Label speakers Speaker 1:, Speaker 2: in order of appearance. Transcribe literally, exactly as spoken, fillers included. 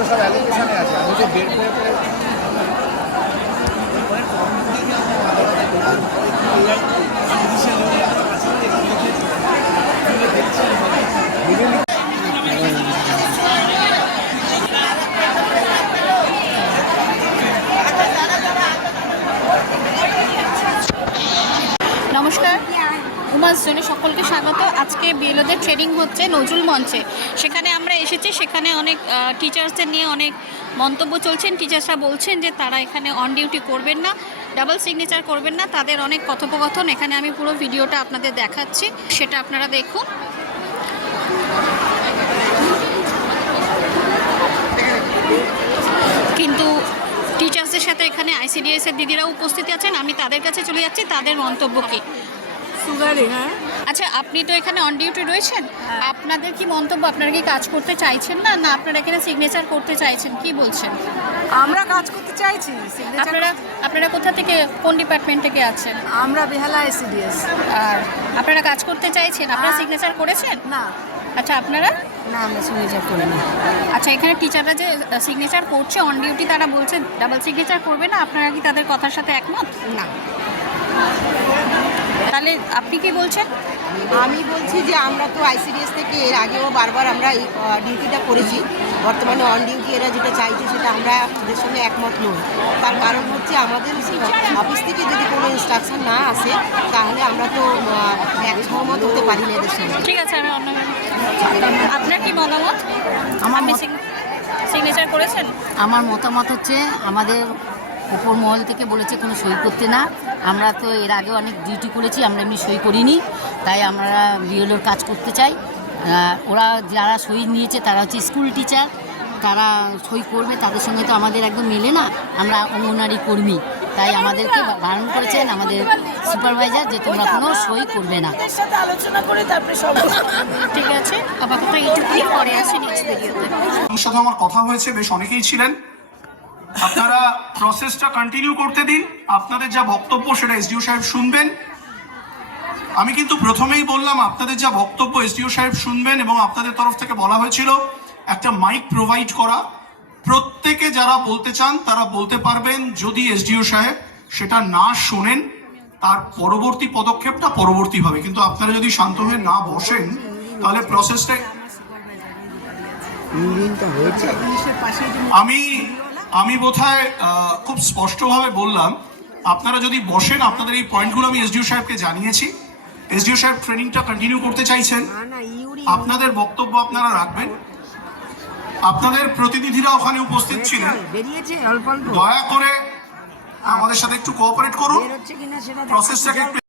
Speaker 1: সব অ্যালোকেশনে আছে, আমি যে বের করে করে
Speaker 2: নমস্কার, উমাস জোনে সকলকে স্বাগত। আজকে বিএলওদের ট্রেনিং হচ্ছে নজরুল মঞ্চে, সেখানে আমরা এসেছি। সেখানে অনেক টিচার্সদের নিয়ে অনেক মন্তব্য চলছেন। টিচার্সরা বলছেন যে তারা এখানে অন ডিউটি করবেন না, ডাবল সিগনেচার করবেন না, তাদের অনেক কথোপকথন। এখানে আমি পুরো ভিডিওটা আপনাদের দেখাচ্ছি, সেটা আপনারা দেখুন। কিন্তু টিচার্সদের সাথে এখানে আইসিডিএস এর দিদিরাও উপস্থিত আছেন। আমি তাদের কাছে চলে যাচ্ছি, তাদের মন্তব্য কি।
Speaker 3: সুগারে হ্যাঁ
Speaker 2: আচ্ছা, আপনি তো এখানে অন ডিউটি রয়েছেন, আপনাদের কি মন্তব্য? আপনারা কি কাজ করতে চাইছেন না, না আপনারা এখানে সিগনেচার করতে চাইছেন? কি বলছেন?
Speaker 3: আমরা কাজ করতে চাইছি।
Speaker 2: আপনারা আপনারা কোথা থেকে, কোন ডিপার্টমেন্ট থেকে আছেন?
Speaker 3: আমরা বেহালা এসিডিএস।
Speaker 2: আর আপনারা কাজ করতে চাইছেন, আপনারা সিগনেচার করেছেন?
Speaker 3: না
Speaker 2: আচ্ছা, আপনারা?
Speaker 3: না আমরা সিগনেচার করি না।
Speaker 2: আচ্ছা, এখানে টিচাররা যে সিগনেচার করছে অন ডিউটি, তারা বলছে ডাবল সিগনেচার করবে না, আপনারা কি তাদের কথার সাথে একমত?
Speaker 3: না
Speaker 2: তাহলে আপনি কি বলছেন?
Speaker 4: আমি বলছি যে আমরা তো আইসিডিএস থেকে এর আগেও বারবার আমরা এই ডিউটিটা করেছি। বর্তমানে অন ডিউটি এরা যেটা চাইছে সেটা আমরা ওদের সঙ্গে একমত নই। তার কারণ হচ্ছে আমাদের অফিস থেকে যদি কোনো ইনস্ট্রাকশন না আসে তাহলে আমরা তো এক সহমত হতে পারি না এদের সঙ্গে।
Speaker 2: ঠিক আছে, আমি অন্য আপনার কি মতামত?
Speaker 3: আমার
Speaker 2: সিগনেচার করেছেন?
Speaker 5: আমার মতামত হচ্ছে আমাদের উপর মহল থেকে বলেছে কোনো সই করতে না। আমরা তো এর আগে অনেক ডিউটি করেছি, আমরা এমনি সই করিনি, তাই আমরা বিএলওর কাজ করতে চাই। ওরা যারা সই নিয়েছে তারা হচ্ছে স্কুল টিচার, তারা সই করবে, তাদের সঙ্গে তো আমাদের একদম মেলে না। আমরা অঙ্গনারী কর্মী, তাই আমাদেরকে বারণ করেছেন আমাদের সুপারভাইজার যে তোমরা কোনো সই করবে না।
Speaker 3: আলোচনা করে তারপরে সব
Speaker 2: ঠিক আছে, আপাতত এইটুকুই, পরে আসি নেক্সট ভিডিওতে।
Speaker 6: আমার সাথে আমার কথা হয়েছে, বেশ অনেকেই ছিলেন। আপনারা প্রসেসটা কন্টিনিউ করতে দিন, আপনাদের যা বক্তব্য সেটা এসডিও সাহেব শুনবেন। আমি কিন্তু প্রথমেই বললাম আপনাদের যা বক্তব্য এসডিও সাহেব শুনবেন, এবং আপনাদের তরফ থেকে বলা হয়েছিল একটা মাইক প্রোভাইড করা, প্রত্যেকে যারা বলতে চান তারা বলতে পারবেন। যদি এসডিও সাহেব সেটা না শোনেন তার পরবর্তী পদক্ষেপটা পরবর্তীভাবে, কিন্তু আপনারা যদি শান্ত হয়ে না বসেন তাহলে প্রসেসটা আমি আমি বোধহয় খুব স্পষ্টভাবে বললাম। আপনারা যদি বসেন, আপনাদের এই পয়েন্টগুলো আমি এসডিও সাহেবকে জানিয়েছি। এসডিও সাহেব ট্রেনিংটা কন্টিনিউ করতে চাইছেন, আপনাদের বক্তব্য আপনারা রাখবেন। আপনাদের প্রতিনিধিরা ওখানে উপস্থিত ছিলেন, দয়া করে আমাদের সাথে একটু কোঅপারেট করুন, প্রসেসটাকে একটু